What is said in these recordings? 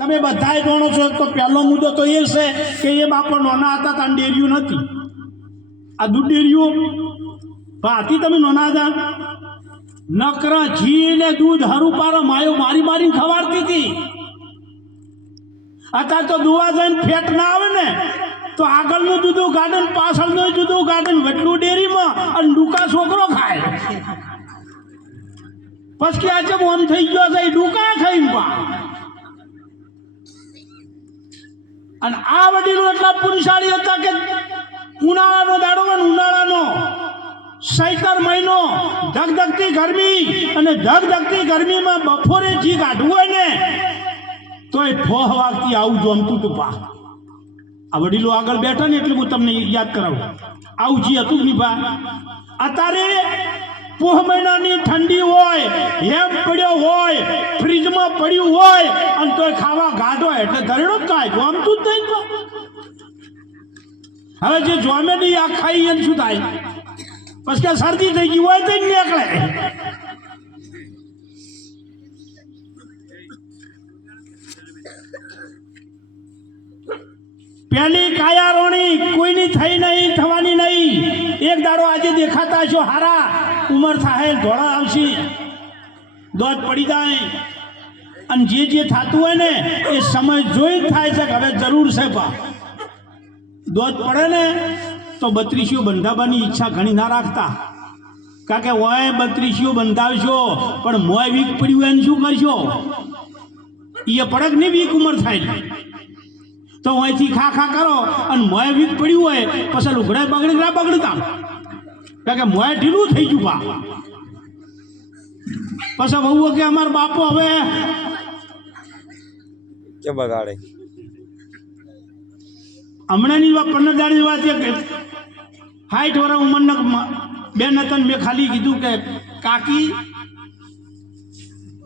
તમે બધાએ જાણો છો તો પહેલો મુદ્દો તો એ છે કે એ બાપા નાના હતા ત્યાં ડેરીયું નથી. આ દૂધ ડેરીયું હતી તમે નાના હતા નકરા ઘી ને દૂધ હરુપારા માયો મારી મારીને ખવાડતી હતી. અત્યારે તો દુવા જઈને ફેટ ના આવે ને તો આગળનું જુદું ગાર્ડન પાછળનું જુદું ગાર્ડન વટલું ડેરીમાં અને ડૂકા છોકરો ખાય. પછી આજે ઓમ થઈ ગયો છે ડૂકા ખાઈને પા. અને આ વડીલો એટલા પુરુષાળી હતા કે ઉનાળાનો દાડો અને ઉનાળાનો સૈતર મહિનો ધગધગતી ગરમી અને ધગધગતી ગરમીમાં બપોરે જી કાઢવું હોય ને તો એ ફોહ વાગતી આવું જોમતું હતું પા. આ વડીલો આગળ બેઠા ને એટલે હું તમને યાદ કરાવું આવું જી હતું નહીં પા. અત્યારે પોહ મહિનાની ઠંડી હોય હેમ પડ્યો હોય ફ્રીજમાં પડ્યું હોય અને તોય ખાવા ગાઢો એટલે ધરેડો જ થાય જોમતું જ નહીં. હવે જે જોમે નહીં આ ખાઈ એને શું થાય પછી કે શરદી થઈ ગઈ હોય તો નીકળે. પેલી કાયારોણી કોઈની થઈ નહીં થવાની નહીં. એક દાડો આજે દેખાતા છો હારા ઉંમર થાય ધોળા આવશે દોધ પડી જાય અને જે થતું હોય ને એ સમય જોઈ જ થાય છે કે હવે જરૂર છે પા. દોધ પડે ને તો 32 બંધાવવાની ઈચ્છા ઘણી ના રાખતા કારણ કે ઓય 32 બંધાવશો પણ મોય વીક પડ્યું એને શું કરશો એ પડક નહીં વીક ઉંમર થાય તો અહીંથી ખા ખા કરો અને મોય વીક પડ્યું હોય પછી લુગડા બગડતા કારણ કે મોય ઢીલું થઈ ગયું પા. પછી બહુ કે અમારા બાપો હવે કે બગાડે હમણાંની વાત 15 દાડની વાત છે કે 60 વર્ષ ઉંમરના બેન હતા મેં ખાલી કીધું કે કાકી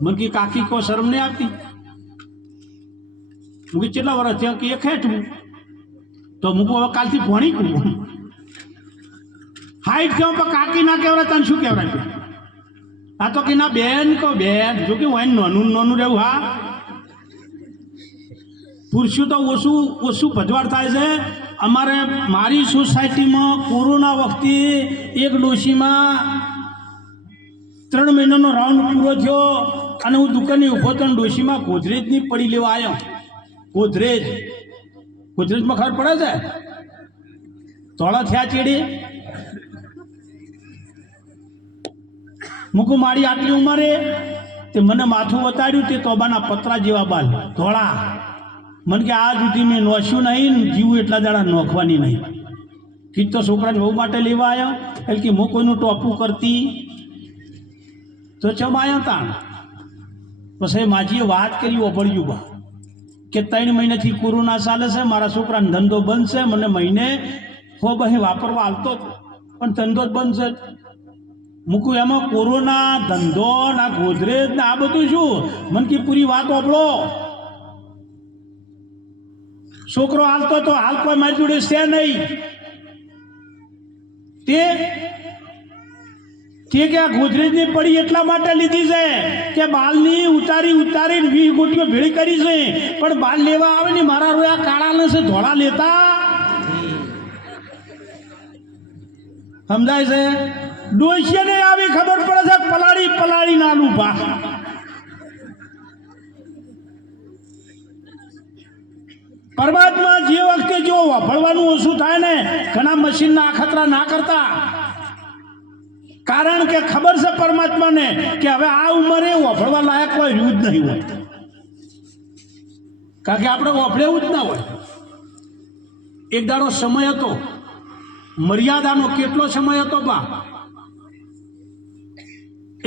મને કે કાકી કોઈ શરમ નહીં આવતી. હું કે કેટલા વર્ષ થયા કે 61 તો મૂકું હવે કાલથી ભણી કું 60 થયો પણ કાકી ના કહેવાય તને શું કહેવાય. આ તો કે ના બેન કહો બેન જો કે હોય નાનું નાનું રહેવું. હા પુરુષો તો ઓછું ભજવાડ થાય છે. અમારે મારી સોસાયટીમાં કોરોના વખતે એક ડોશીમાં 3 મહિનાનો રાઉન્ડ પૂરો થયો અને હું દુકાને ઊભો તો ડોશીમાં ગોદરેજની પડી લેવા આવ્યો. ગોદરેજમાં ખબર પડે છે થોડા થયા ચેડી મૂકું મારી આટલી ઉંમરે તે મને માથું વતાડ્યું તે તોબાના પતરા જેવા બાલ ધોળા. મને કે આ સુધી મેં નોશ્યું નહીં જીવું એટલા દાડા નોખવાની નહીં. કીધ તો છોકરાને બહુ માટે લેવા આવ્યો એટલે કે હું કોઈનું ટોપું કરતી તો ચમ આવ્યા તા. પછી માજીએ વાત કરી ઓભળ્યું બા કે 3 મહિનાથી કોરોના ચાલે છે મારા છોકરાને ધંધો બંધ છે મને મહિને હો બહી વાપરવા આવતો પણ ધંધો જ બંધ છે. મૂકું એમાં કોરોના ધંધો ના ગોદરેજ ને આ બધું શું મને કે પૂરી વાત ઓભળો. છોકરો હાલતો તો હાલ કોઈ મારી જોડે છે નહીં. તે કે આ ગોદરેજની પડી એટલા માટે લીધી છે કે બાલની ઉતારી 20 ગોટીઓ ભેળી કરી છે પણ બાલ લેવા આવે ને મારા રોયા કાળા છે ધોળા લેતા સમજાય છે. ડોશીને આવી ખબર પડે છે પલાળી નાનું ભા. પરમાત્મા જે વખતે જો વાપરવાનું ઓછું થાય ને ઘણા મશીનના અખતરા ના કરતા કારણ કે ખબર છે પરમાત્માને કે હવે આ ઉંમરે વાપરવા લાયક કોઈ રહ્યું જ નહીં હોય કારણ કે આપણે વાપરેવું જ ના હોય. એક દાડો સમય હતો મર્યાદાનો કેટલો સમય હતો બા.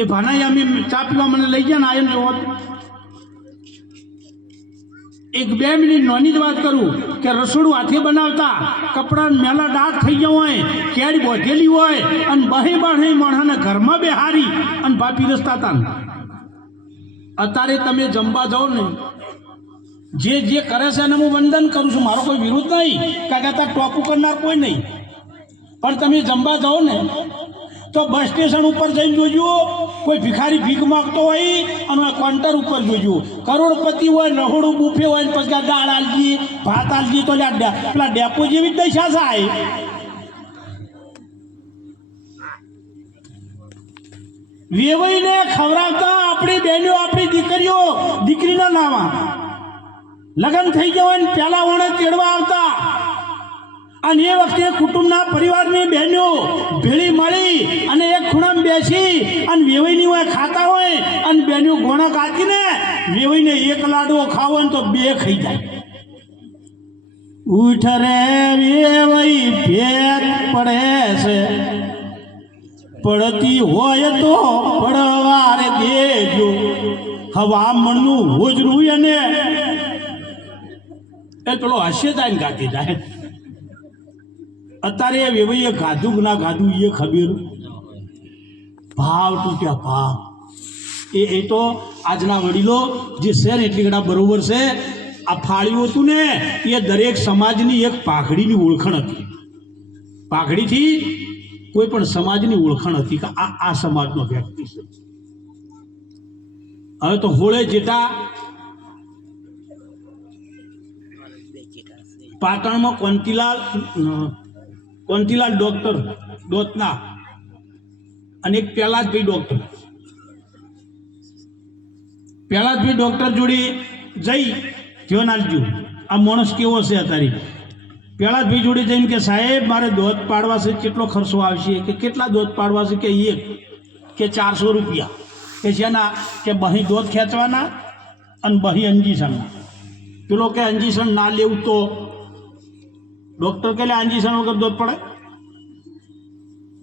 એ ભાનાઈ અમે ચા પીવા મને લઈ ગયા ને આયન જોવો એક 2 મિનિટ નોની જ વાત કરું કે રસોડું હાથે બનાવતા કપડા મેલા ડાઘ થઈ ગયા હોય કેડી બોધેલી હોય અને બહી માણસને ઘરમાં બેહારી અને બાપી રસ્તા હતા. અત્યારે તમે જમવા જાઓ ને જે કરે છે એને હું વંદન કરું છું મારો કોઈ વિરોધ નહીં કારણ કે અત્યારે ટોપું કરનાર કોઈ નહીં પણ તમે જમવા જાઓ ને તો બસ સ્ટેશન ઉપર જઈને જોજો, કોઈ ભિખારી ભીખ માગતો હોય અને કાઉન્ટર ઉપર જોજો, કરોડપતિ હોય રહોડું બુફે હોય ને પછી દાળ આલજી ભાત આલજી તો પેલા ડેપો જેવી જ દશા થાય. વેવાઈને ખવડાવતા આપણી બહેનો આપણી દીકરીઓ દીકરીના નાવા લગ્ન થઈ ગયા હોય ને પેલા વણે તેડવા આવતા અને એ વખતે કુટુંબના પરિવારની બહેનો ભેળી મળી અને એક ખૂણામાં બેસી અને વેવાઈની હોય ખાતા હોય અને બહેનો ગોણા કાચીને વેવાઈને એક લાડવો ખાવો ને તો બે ખાઈ જાય. ઉઠ રે વેવાઈ ભેટ પડે છે, પડતી હોય તો પડવારે દેજો, હવામણનું હોજરું એને એ પેલો હશે જાય ને ગાતી જાય. અત્યારે વેવાઈએ ગાધું કે ના ગાધું એ ખબર, ભાવ તૂટ્યા ભાવ. એ તો આજના વડીલો જે છે ને એટલી ઘણા બરોબર છે. આ ફાળ્યું હતું ને એ દરેક સમાજની એક પાઘડીની ઓળખાણ હતી. પાઘડીથી કોઈ પણ સમાજની ઓળખાણ હતી કે આ સમાજનો વ્યક્તિ છે. હવે તો હોળે જેટા પાટણમાં કોંતીલાલ ડોક્ટર દોતના અને એક પહેલાદભાઈ ડોક્ટર જોડે જઈ ધ્યાન આપજો આ માણસ કેવો છે. અત્યારે પહેલાદભાઈ જોડે જઈને કે સાહેબ મારે દોત પાડવા છે, કેટલો ખર્ચો આવશે? કે કેટલા દોત પાડવા છે? કે એક કે 400 રૂપિયા. કે શેના? કે બહી દોત ખેંચવાના અને બહી અંજીસણના. પેલો કે અંજીસણ ના લેવું તો ડોક્ટર કે અંજીસણ વગર દોત પડે?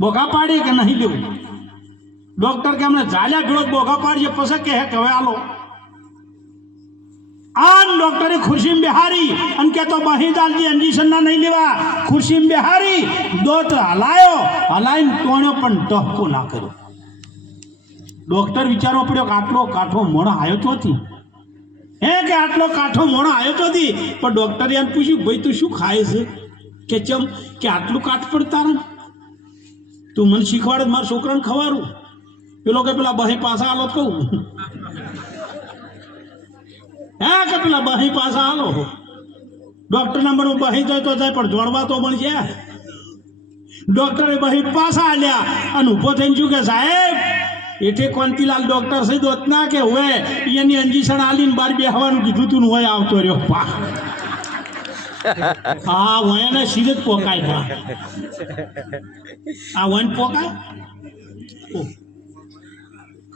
બોઘા પાડી કે નહીં લેવું? ડોક્ટર કે અમને ઝાલ્યા ભેળો બોઘા પાડીએ પછી કે હે હવે આલો. આમ ડોક્ટરે ખુરશીમાં બેહારી અને કે તો બહી દાલજી અંજીસનના નહીં લેવા. ખુરશીમાં બેહારી દોત હલાઈને તોણ્યો પણ ટહકો ના કર્યો. ડોક્ટર વિચારવો પડ્યો કે આટલો કાઠો મોણો આવ્યો ચોથી કે આટલો કાઠો મોણો આવ્યો ચોથી. પણ ડોક્ટરે એમ પૂછ્યું ભાઈ તું શું ખાય છે? કે ચમ કે આટલું કાઠ પડતા તું મને શીખવાડે મારા છોકરાને ખવારું. પેલો કે પેલા બહી પાછા હાલો કહું કે પેલા બહી પાછા હાલો. ડોક્ટર નંબર બહી જાય તો જાય પણ જોડવા તો મળશે. ડોક્ટરે બહી પાછા હાલ્યા અને ઊભો થઈને શું કે સાહેબ એઠે કોંતીલાલ ડોક્ટર છે દોતના કે હોય એની અંજીસણ આલીને બાર બેહવાનું કીધું તું હોય આવતો રહ્યો. હા હોય ને સીધે જ પોકાય. આ વન પોકાય.